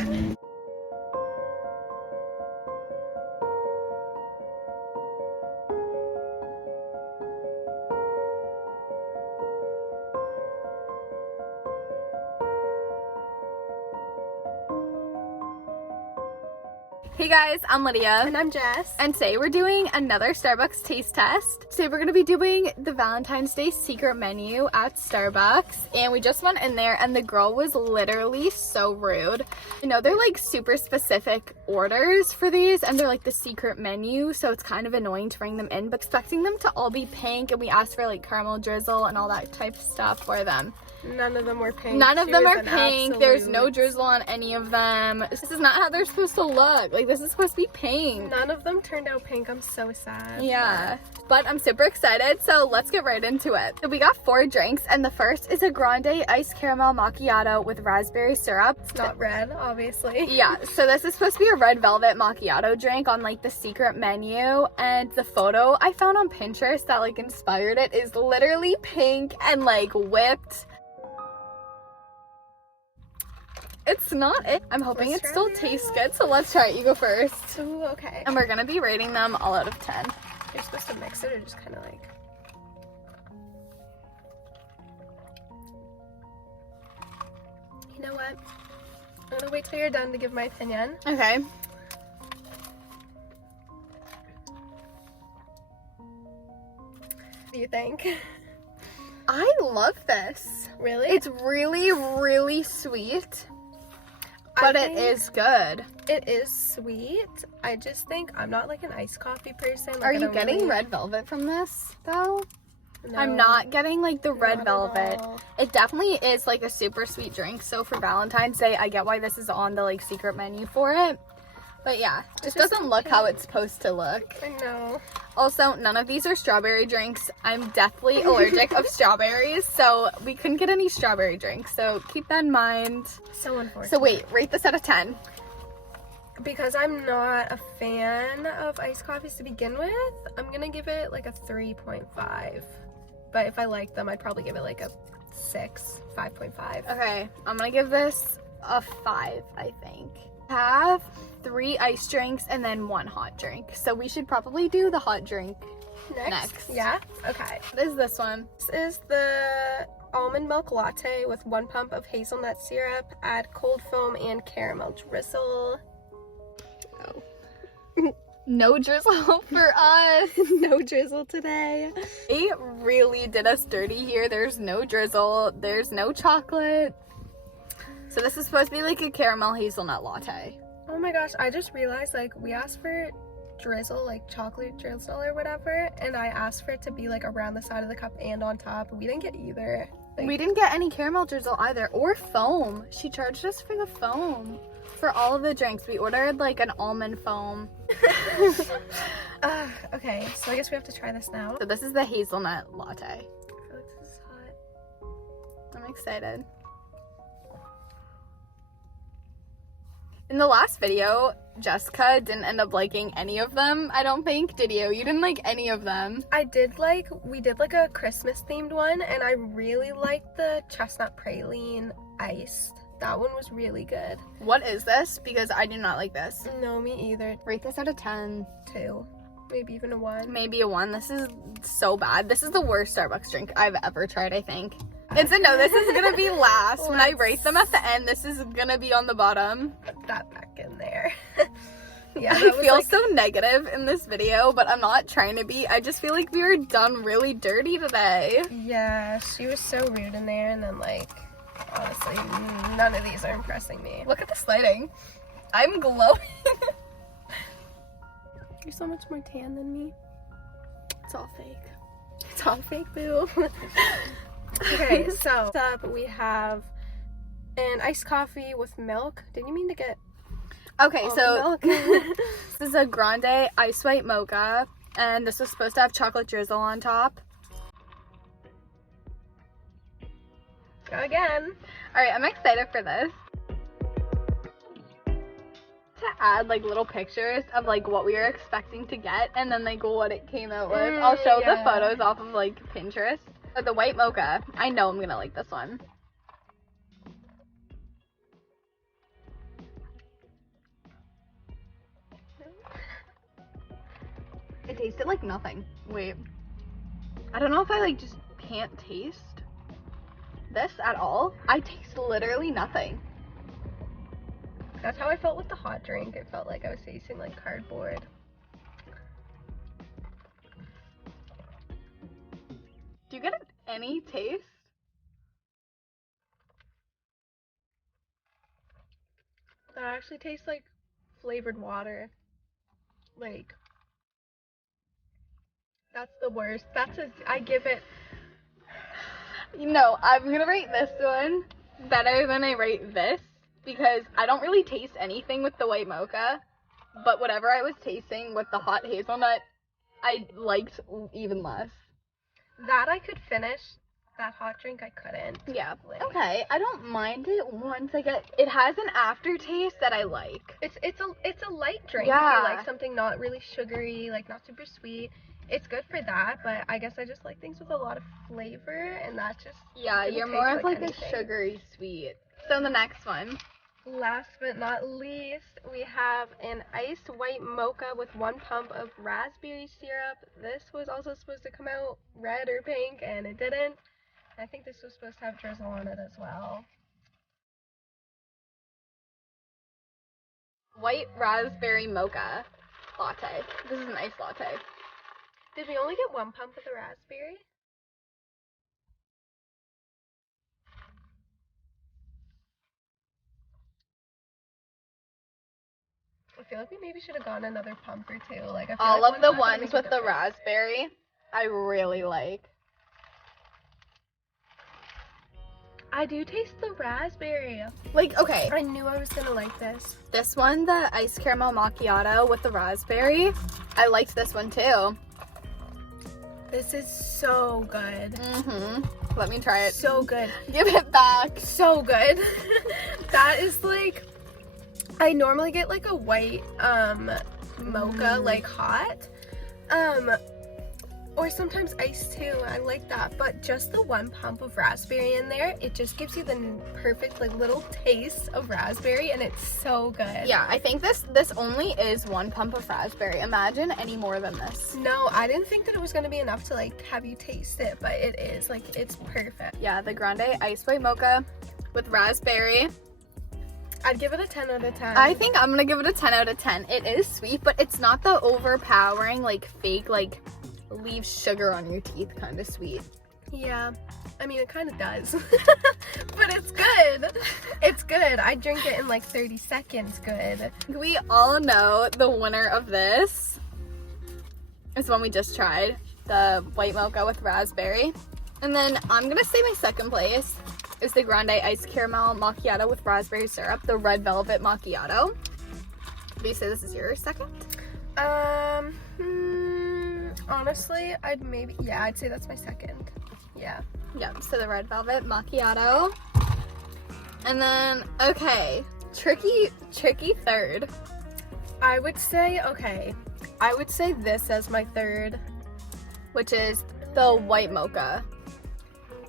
Hey guys, I'm Lydia. And I'm Jess. And today we're doing another Starbucks taste test. Today we're going to be doing the Valentine's Day secret menu at Starbucks. And we just went in there and the girl was literally so rude. You know, they're like super specific orders for these and they're like the secret menu. So it's kind of annoying to bring them in, but expecting them to all be pink. And we asked for like caramel drizzle and all that type of stuff for them. None of them were pink. None of them are pink. There's no drizzle on any of them. This is not how they're supposed to look. Like, this is supposed to be pink. None of them turned out pink. I'm so sad. Yeah. But I'm super excited, so let's get right into it. So we got 4 drinks, and the first is a grande iced caramel macchiato with raspberry syrup. It's not red, obviously. Yeah, so this is supposed to be a red velvet macchiato drink on like the secret menu, and the photo I found on Pinterest that like inspired it is literally pink and like whipped. It's not it. I'm hoping it still tastes good, so let's try it. You go first. Ooh, okay. And we're gonna be rating them all out of 10. You're supposed to mix it or just kind of like... You know what? I'm gonna wait till you're done to give my opinion. Okay. What do you think? I love this. Really? It's really, really sweet. But it is good. It is sweet. I just think I'm not like an iced coffee person. Like, Are you getting red velvet from this though? No, I'm not getting like the red not at velvet. all. It definitely is like a super sweet drink. So for Valentine's Day, I get why this is on the like secret menu for it. But yeah, just doesn't look how it's supposed to look. I know. Also, none of these are strawberry drinks. I'm deathly allergic of strawberries, so we couldn't get any strawberry drinks. So keep that in mind. So unfortunate. So wait, rate this out of 10. Because I'm not a fan of iced coffees to begin with, I'm gonna give it like a 3.5. But if I like them, I'd probably give it like a 6, 5.5. Okay, I'm gonna give this a 5, I think. Have 3 ice drinks and then 1 hot drink. So we should probably do the hot drink next. Yeah? Okay. What is this one? This is the almond milk latte with 1 pump of hazelnut syrup, add cold foam and caramel drizzle. Oh. No drizzle for us. No drizzle today. They really did us dirty here. There's no drizzle. There's no chocolate. So this is supposed to be like a caramel hazelnut latte. Oh my gosh, I just realized like we asked for drizzle, like chocolate drizzle or whatever, and I asked for it to be like around the side of the cup and on top. We didn't get either. Like, we didn't get any caramel drizzle either, or foam. She charged us for the foam. For all of the drinks, we ordered like an almond foam. Okay, so I guess we have to try this now. So this is the hazelnut latte. I feel like this is hot. I'm excited. In the last video, Jessica didn't end up liking any of them, I don't think. Did you? You didn't like any of them. We did like a Christmas themed one, and I really liked the chestnut praline iced. That one was really good. What is this? Because I do not like this. No, me either. Rate this out of 10. 2. Maybe even a 1. Maybe a 1. This is so bad. This is the worst Starbucks drink I've ever tried, I think. It's a no. This is gonna be last. When I rate them at the end, this is gonna be on the bottom. Put that back in there. Yeah, I feel so negative in this video, but I'm not trying to be. I just feel like we were done really dirty today. Yeah, she was so rude in there, and then like, honestly, none of these are impressing me. Look at this lighting. I'm glowing. You're so much more tan than me. It's all fake. It's all fake, boo. Okay, so up we have an iced coffee with milk. Did you mean to get Okay, so milk? this is a grande ice white mocha, and this was supposed to have chocolate drizzle on top. Go again. All right, I'm excited for this. To add like little pictures of like what we were expecting to get and then like what it came out with. I'll show the photos off of like Pinterest. So the white mocha, I know I'm gonna like this one. tasted like nothing. Wait. I don't know if I like just can't taste this at all. I taste literally nothing. That's how I felt with the hot drink. It felt like I was tasting like cardboard. Do you get any taste? That actually tastes like flavored water. Like, that's the worst. I give it. No, I'm gonna rate this one better than I rate this because I don't really taste anything with the white mocha, but whatever I was tasting with the hot hazelnut, I liked even less. That I could finish. That hot drink I couldn't. Yeah. Like, Okay, I don't mind it once I get. It has an aftertaste that I like. it's a light drink. Yeah. If you like something not really sugary, like not super sweet. It's good for that, but I guess I just like things with a lot of flavor, and that just You're more of like a sugary sweet. So the next one. Last but not least, we have an iced white mocha with 1 pump of raspberry syrup. This was also supposed to come out red or pink, and it didn't. I think this was supposed to have drizzle on it as well. White raspberry mocha latte. This is an iced latte. Did we only get 1 pump of the raspberry? I feel like we maybe should have gotten another pump or two. Like, I feel all like of the one's not gonna ones make a with the difference. raspberry, I really like. I do taste the raspberry. Like, okay, I knew I was gonna like this. this one, the iced caramel macchiato with the raspberry, I liked this one too. This is so good. Let me try it. So good. Give it back. So good. That is like, I normally get like a white mocha, like hot. Or sometimes iced too. I like that. But just the 1 pump of raspberry in there, it just gives you the perfect like little taste of raspberry, and it's so good. Yeah, I think this only is 1 pump of raspberry. Imagine any more than this. No, I didn't think that it was gonna be enough to like have you taste it, but it is. Like, it's perfect. Yeah, the grande iced white mocha with raspberry. I'd give it a 10 out of 10. I think I'm gonna give it a 10 out of 10. It is sweet, but it's not the overpowering, like fake, like leave sugar on your teeth kind of sweet. Yeah, I mean, it kind of does. But it's good. It's good. I drink it in like 30 seconds. Good. We all know the winner of this is one we just tried, the white mocha with raspberry. And then I'm gonna say my second place is the grande iced caramel macchiato with raspberry syrup, the red velvet macchiato. Do you say this is your second? Honestly, I'd say that's my second. Yeah. Yep, so the red velvet macchiato. And then, okay, tricky third. I would say this as my third, which is the white mocha,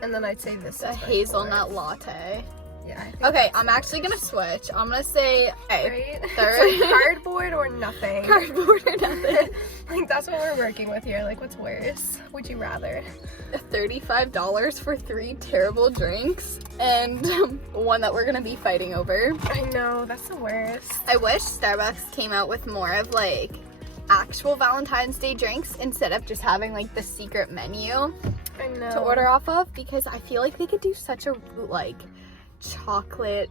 and then I'd say this the is my hazelnut fourth. latte. Yeah. I think Okay, I'm actually gonna switch. I'm gonna say, hey, right? third. It's like cardboard or nothing. Cardboard or nothing. Like, that's what we're working with here. Like, what's worse? Would you rather? $35 for 3 terrible drinks and one that we're gonna be fighting over. I know, that's the worst. I wish Starbucks came out with more of like actual Valentine's Day drinks instead of just having like the secret menu I know. to order off of, because I feel like they could do such a like chocolate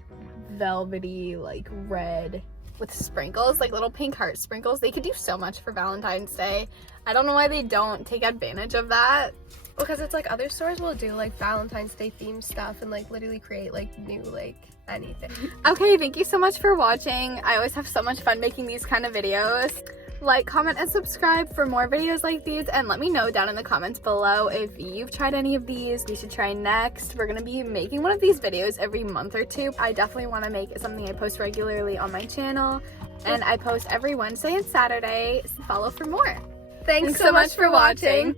velvety like red with sprinkles, like little pink heart sprinkles. They could do so much for Valentine's Day. I don't know why they don't take advantage of that. Because it's like other stores will do like Valentine's Day themed stuff and like literally create like new like anything. Okay, thank you so much for watching. I always have so much fun making these kind of videos. Like, comment, and subscribe for more videos like these, and let me know down in the comments below if you've tried any of these we should try next. We're gonna be making one of these videos every month or two. I definitely want to make it something I post regularly on my channel, and I post every Wednesday and Saturday, so follow for more. Thanks so much for watching.